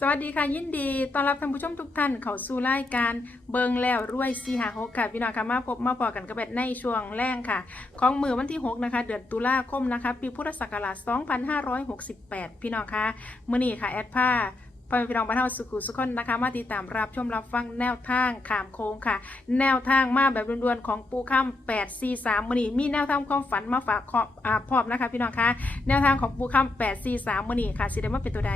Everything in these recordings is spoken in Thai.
สวัสดีค่ะยินดีต้อนรับท่านผู้ชมทุกท่านเข้าสู่รายการเบิงแล้วรวยซีหาหกค่ะพี่น้องค่ะมาพบมาพอกันกับแบบในช่วงแรกค่ะ ของมือวันที่ 6 นะคะ เดือนตุลาคมนะคะ ปีพุทธศักราช 2568 พี่น้องค่ะมื้อนี้ค่ะ แอดผ้าพ่อแม่พี่น้องบ้านเฮาสุขุสุขคนนะคะ มาติดตามรับชมรับฟังแนวทางขามโค้งค่ะ แนวทางมาแบบด่วนๆของปูข้าม8 4 3มื้อนี้มีแนวทางความฝันมาฝากขอบพร้อมนะคะ พี่น้องคะแนวทางของปูข้าม8 4 3มื้อนี้ค่ะสิได้มาเป็นตัวใด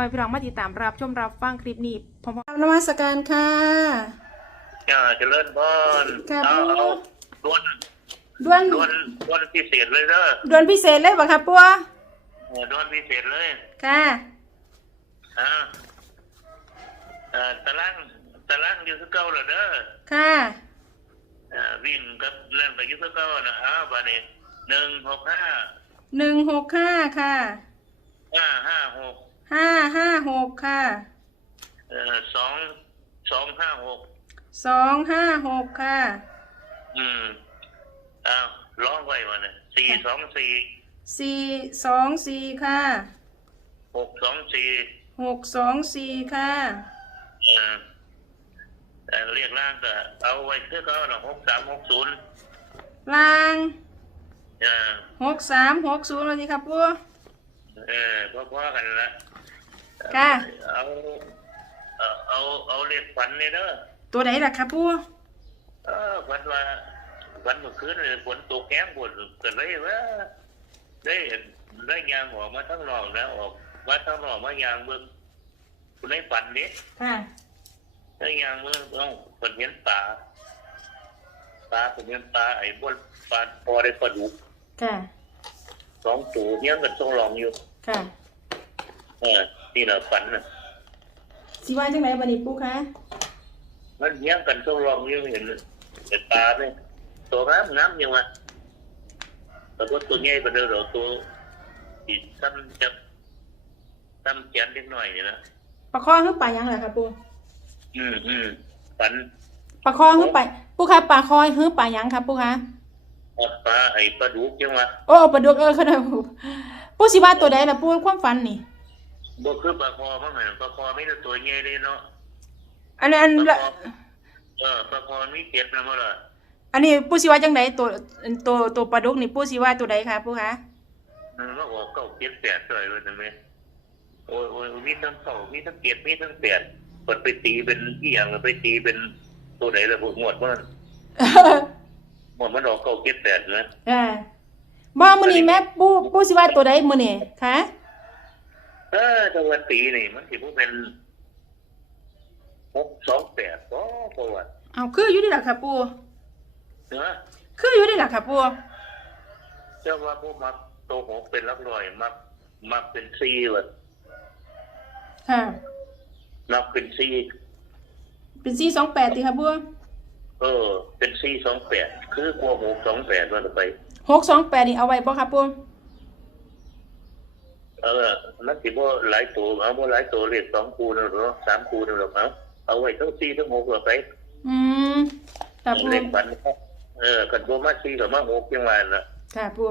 พอพี่น้องมาติดตามรับชมรับฟังคลิปนี้พร้อมๆนมัสการค่ะอ่าเจริญพรครับเอาเอาดวนด่วนดวนดวนพิเศษเลยเด้อด่วนพิเศษเลยบ่ครับปัวเออดวนพิเศษเลยค่ะอ่าเอ่อตารางตารางอยู่ที่เก่าแล้วเด้อค่ะอ่าวิ่งกับเล่นไปอยู่ที่เก่านะอ้าวบาดนี้หนึ่งหกห้าหนึ่งหกห้าค่ะห้าห้าหก ห้าห้าหกค่ะเอ่อสองสองห้าหกสองห้าหกค่ะ อืมอ้าวร้องไว้มาเนี่ยสี่สองสี่สี่สองสี่ค่ะหกสองสี่หกสองสี่ค่ะเอ่อเอ่อเรียกร่างก็เอาไว้คือเขาน่ะหกสามหกศูนย์ลางเออหกสามหกศูนย์เลยครับปัวเออพอๆกันละ ค่ะ เอาเอาเอาเอาเลขฝันนี่เด้อตัวไหนล่ะครับปัวเออฝันว่าฝันเมื่อคืนนี่ฝนตกแห้งฝนเกิดเลยว่าได้ได้ยางออกมาทั้งนอกนะออกมาทั้งนอกมายางเบิ่งคุณได้ฝันนี้ค่ะได้ยางเบิ่งเอ้าเพิ่นเห็นปลาปลาเพิ่นเห็นปลาไอ้บนปลาพอได้ปลาดุกค่ะสองตัวเนี้ยกันทรงรองอยู่ค่ะเออ นี่แหละฝันน่ะสิว่าจังไหนบันนี้ปูคะมันเนี้ยกันทรงรองอยู่เห็นเห็นปลาเนี่ยตัวน้ำน้ำยังไงแต่ว่าตัวใหญ่กว่าเดิมเราตัวอีกซ้ำจะซ้ำแขนเล็กหน่อยนี่นะปลาคอขึ้นไปยังไงครับปูอืมอืมฝันปลาคอขึ้นไปปูคะปลาคอยขึ้นไปยังครับปูคะว่าปลาไอ้ปลาดุกยังไงโอ้ปลาดุกเออขนาดปูสิว่าตัวใดล่ะปูความฝันนี่ บ่คือปลาคอมั้งเหรอปลาคอไม่ได้ตัวใหญ่เลยเนาะอันนั้นอันปลาคอเออปลาคอมีเกล็ดนะมั้งล่ะอันนี้ปูสิว่าจังไดตัวตัวตัวปลาดุกนี่ปูสิว่าตัวใดคะปูคะมันก็ออกเก้าเกล็ดแปดเลยว่าจะไหมโอ้ยโอ้ยมีทั้งเก้ามีทั้งเกล็ดมีทั้งแปดเปิดไปตีเป็นอีหยังไปตีเป็นตัวไหนละพวกหมวดมันหมดมันออกเก้าเก็ดแปดนะอ่าบ่มื้อนี้แม่ปูปูสิว่าตัวใดมื้อนี้คะ เออจังหวัดปีนี่มันถือว่าเป็นหกสองแปดก็ประวัติเอาคืออยู่นี่ล่ะค่ะปูเนาะคืออยู่นี่ล่ะค่ะปูเจ้าว่าพวกมักโตวหกเป็นลักลอยมักมักเป็นซีวัดค่ะมักเป็นซีเป็น428ติค่ะปูเออ เป็นซีสองแปดคือกลัวหกสองแปดมันไป628นี่เอาไว้บ่ค่ะปู เออมันถือว่าหลายตัวเอาว่าหลายตัวเรียกสองคูนึงหรือสามคูนึงหรอกเอาเอาไว้ทั้งซีทั้งหกเราไปอืมค่ะปูเล่นปันเออกันพวกมาซีกับมาหกยังไงล่ะค่ะปู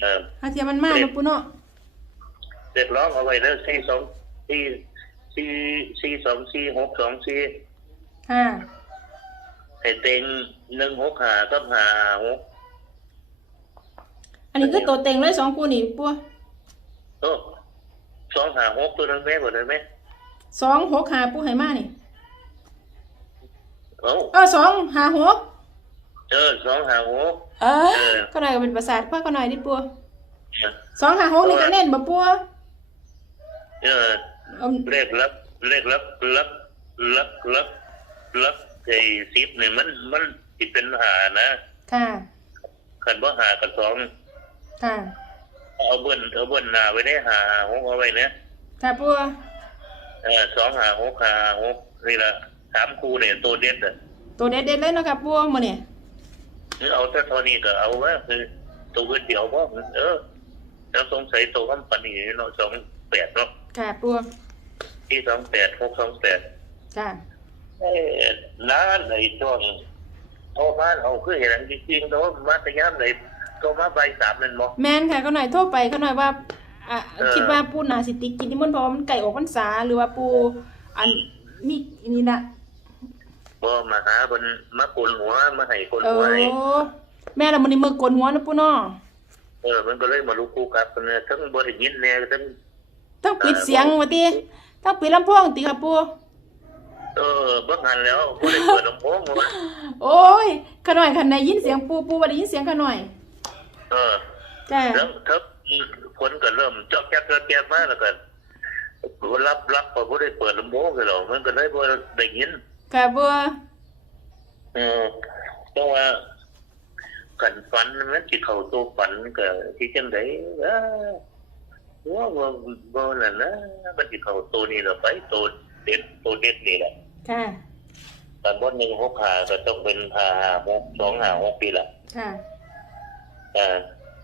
เออหาเทียมันมาเนาะปูเนาะเด็กร้องเอาไว้แล้วสี่สองสี่สี่สี่สองสี่หกสองสี่ค่ะไอ้เต็งหนึ่งหกหากับหาหกอันนี้คือตัวเต็งเลยสองปูนี่ปู โอ้สองหาหกตัวนั้นแม่กว่านั้นไหมสองหกหาปูให้มานี่โอ้เออสองหาหกเออสองหาหกเอเอออก็หน่อยก็เป็นประสาทพ่อก็หน่อยดิปูสองหาหกนี่ก็เน้นบ่ปูเออเอาเลขลับเลขลับลับลับลับลับไอ้สิบเนี่ยมันมันติดเป็นหานะค่ะขันว่าหากับสองค่ะ เอาเบิ้ลเอาเบิ้ลหนาไว้ได้หาหกเอาไว้เนี่ยค่ะปูเออสองหาหกหาหกนี่ละสามคู่เนี่ยตัวเด็ดอะตัวเด็ดๆเลยเนาะค่ะปูมื้อนี้คือเอาแต่เท่านี้ก็เอาว่าคือตัวเงินเดียวบ่เออแล้วสงสัยตัวคำปันนี่เนาะสองแปดเนาะค่ะปูที่สองแปดหกสองแปดค่ะเอ้น้าไหนช่วงโทรมาเอาคือเห็นจริงๆแต่ว่ามาแต่ยามไหน ก็มาใบสามเป็นบ่ แม่นค่ะก็หน่อยโทรไปก็หน่อยว่าอะเออ คิดว่าปูนาสิติกินนิมนต์เพราะว่ามันไก่ออกพรรษาหรือว่าปูอันมีอันนี่นะบ่มาหาเพิ่นมาโกนหัวมาให้โกนเอหัวให้อแม่เรามันนี่มือกลนหัวนะปูเนาะเออมันก็เลยมาลุกคู่กับเพิ่นน่ะทั้งบ่ได้ยินแน่ทั้งต้องปิดเสียงว่าติต้องปิดลำโพงติค่ะปูเออเบิ่งหันแล้วบ่ได้เปิดลำโพงว่าโอ้ยขน่อยคันได้ยินเสียงปูปูว่าได้ยินเสียงขน่อย เออจ้าแล้วถ้าคนก็เริ่มเจาะแจ๊กเจาะแจ๊กมาแล้วก็รับรับพอบ่ได้เปิดลำโพงเลยหรอกมันก็เลยบ่ได้ยินค่ะบัวเออเพราะว่ากันฝันมันสิเข้าตัวฝันก็ที่จังได๋เออว่าบ่บ่นั่นนะมันสิเข้าตัวนี้แล้วไปตัวเด็ดตัวเด็ดนี่แหละค่ะแต่บนหนึ่งหกขาก็ต้องเป็นพาหาหกสองหาหกปีละค่ะ อ่า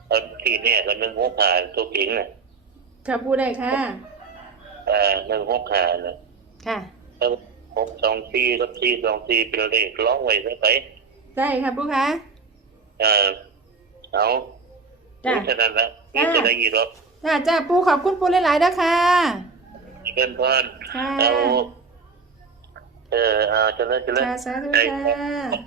ตอนที่เนี่ยก็หนึ่งหกขาตัวจริงน่ะค่ะปูได้ค่ะ อ่าหนึ่งหกขาน่ะค่ะ แล้วหกสองสี่กับสี่สองสี่เป็นเลขร้องไว้ซะไปได้ค่ะปูคะอ่าเอาจ้ะฉะนั้นละนี่จ้ะจะได้ยีรอบจ้าจ้าปูขอบคุณปูหลายๆนะคะเกินพอนค่ะเอาเอออ่าจะเลิศจะเลิศค่ะสาธุค่ะ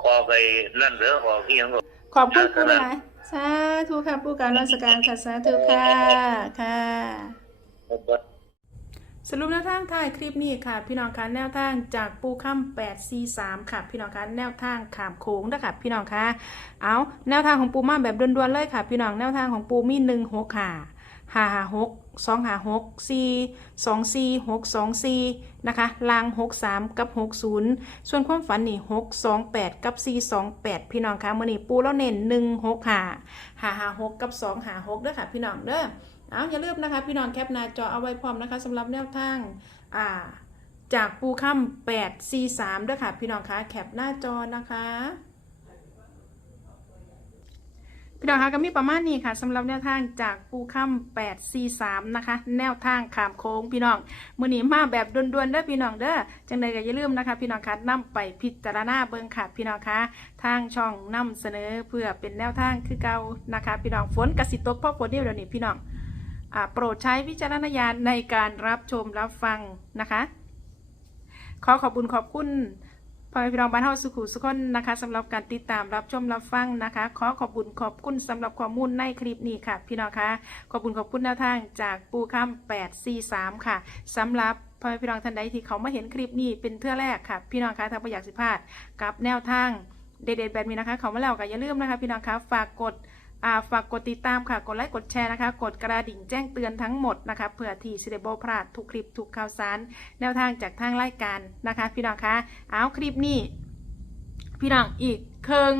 คอไปนั่นเหรอขอเอียงก็ ขอบคุณปูหลายๆสาธุค่ะปูการนมัสการค่ะสาธุค่ะค่ะสรุปแนวทางท้ายคลิปนี้ค่ะ พี่น้องคะแนวทางจากปูค่ำ8 4 3ค่ะ พี่น้องคะแนวทางขามโค้งนะคะพี่น้องคะเอาแนวทางของปูมาแบบด่วนๆเลยค่ะ พี่น้องแนวทางของปูมี1 6ค่ะ 5 5 6 2 5 6 4 2 4 6 2 4นะคะลาง6 3กับ6 0ส่วนความฝันนี่6 2 8กับ4 2 8พี่น้องคะมื่อนี้ปูแล้วเน้น1 6ค่ะ5 5 6กับ2 5 6เด้อค่ะพี่น้องเด้อเอาอย่าลืมนะคะ พี่น้องแคปหน้าจอเอาไว้พร้อมนะคะสำหรับแนวทางอ่าจากปูค่ำ8 4 3ด้วยค่ะ พี่น้องคะแคปหน้าจอนะคะ พี่น้องคะก็มีประมาณนี้ค่ะสำหรับแนวทางจากปูค่ำ8 4 3นะคะ แนวทางขามโค้งพี่น้องมือนี้มาแบบด่วนๆเด้อพี่น้องเด้อจังใดก็อย่าลืมนะคะ พี่น้องคะนำไปพิจารณาเบิ่งค่ะพี่น้องคะทางช่องนำเสนอเพื่อเป็นแนวทางคือเก่านะคะ พี่น้องฝนกสิตกพราะฝนเดียวเดี๋ยวนี้พี่น้องอ่าโปรดใช้วิจารณญาณในการรับชมรับฟังนะคะ ขอขอบคุณขอบคุณ อให้พี่น้องบ้านเฮาสุขุสุขคนนะคะสำหรับการติดตามรับชมรับฟังนะคะ ขอขอบคุณขอบคุณสำหรับข้อมูลในคลิปนี้ค่ะ พี่น้องคะขอบคุณขอบคุณแนวทางจากปูค้ำ843 ค่ะสำหรับพ่อแพี่น้องท่านใดที่เขามาเห็นคลิปนี้เป็นเทื่อแรกค่ะ พี่น้องคะทางประหยัดสิพลาดกับแนวทางเด็ดๆแบบนี้นะคะ เขามาแล้วก็อย่าลืมนะคะ พี่น้องคะฝากกด ฝากกดติดตามค่ะ กดไลค์ กดแชร์นะคะ กดกระดิ่งแจ้งเตือนทั้งหมดนะคะเพื่อที่สิเดโบพลาดทุกคลิปทุกข่าวสาร แนวทางจากทางรายการนะคะ พี่น้องคะเอาคลิปนี้ พี่น้องอีกเคิง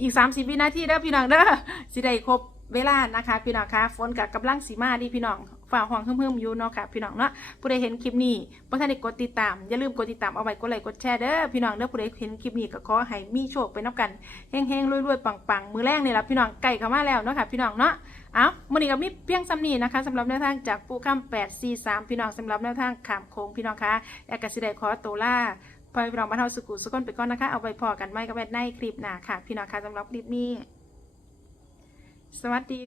อีก 30 วินาทีเด้อพี่น้องเด้อสิได้ครบเวลานะคะ พี่น้องคะฝนกับกำลังสีมาดีพี่น้อง ฝ่าห้องเพิ่มๆอยู่เนาะค่ะพี่น้องเนาะผู้ใดเห็นคลิปนี้บ่ทันได้กดติดตามอย่าลืมกดติดตามเอาไว้กดไลค์กดแชร์เด้อพี่น้องเด้อผู้ใดเห็นคลิปนี้ก็ขอให้มีโชคไปนับกันเฮงๆรวยๆปังๆมือแรกนี่แหละพี่น้องไก่เข้ามาแล้วเนาะค่ะพี่น้องเนาะเอามื่อนี้ก็มีเพียงซ้ำนี้นะคะสำหรับแนวทางจากปูข้าม8 4 3 พี่น้องสำหรับแนวทางขามโค้งพี่น้องคะแอกกสิได้ขอตัวล่าพอพี่น้องบ้านเฮาสุกุสุกนไปก่อนนะคะเอาไปพอกันไม่ก็แม่ในคลิปหน้าค่ะ พี่น้องคะสำหรับคลิปนี้ สวัสดี